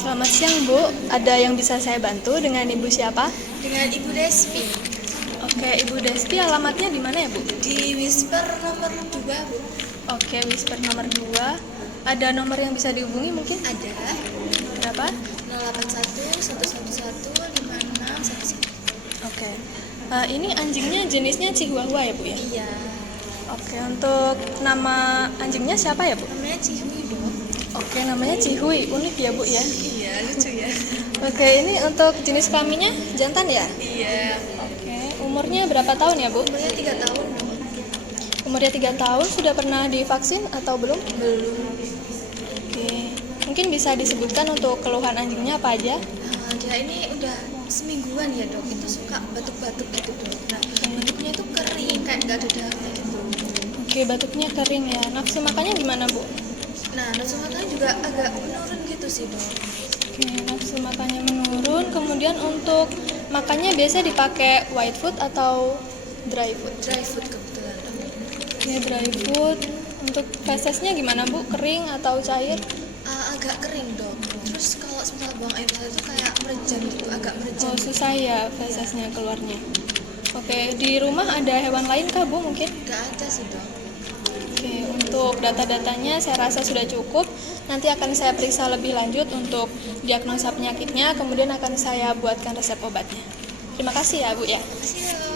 Selamat siang Bu, ada yang bisa saya bantu dengan Ibu siapa? Dengan Ibu Despi Oke, Ibu Desti, alamatnya di mana ya Bu? di Whisper nomor 2, Bu. Oke, Whisper nomor 2. Ada nomor yang bisa dihubungi mungkin? Ada Berapa? 081 111 5611. Oke. Ini anjingnya jenisnya Chihuahua ya Bu ya? Iya, Oke, untuk nama anjingnya siapa ya Bu? namanya Cihui, dong. Oke, namanya Cihui, unik ya Bu ya? Iya, lucu ya. Oke, ini untuk jenis kelaminnya jantan ya? Iya, Oke, umurnya berapa tahun ya Bu? umurnya 3 tahun, dong. Umurnya 3 tahun, sudah pernah divaksin atau belum? Belum. Oke, mungkin bisa disebutkan untuk keluhan anjingnya apa aja? Dia ini udah semingguan ya, Dok. Itu suka batuk-batuk gitu, Dok. Nah, batuknya itu kering, kayak nggak ada darahnya gitu. Oke, batuknya kering ya. Nafsu makannya gimana Bu? Nah, nafsu makan juga agak menurun gitu sih, Dok. Oke, nafsu makannya menurun. Kemudian untuk makannya biasa dipakai white food atau dry food? Dry food kebetulan, Dok. Oke, dry food. Untuk fesesnya gimana Bu? Kering atau cair? Agak kering, Dok. Terus kalau semisal buang air besar itu kayak merejam gitu, agak merejam. Oh, susah ya fesesnya keluarnya. Oke, di rumah ada hewan lain kah Bu mungkin? Nggak ada sih, Dok. Oke, untuk data-datanya saya rasa sudah cukup. Nanti akan saya periksa lebih lanjut untuk diagnosa penyakitnya, kemudian akan saya buatkan resep obatnya. Terima kasih ya Bu ya. Makasih, Dok.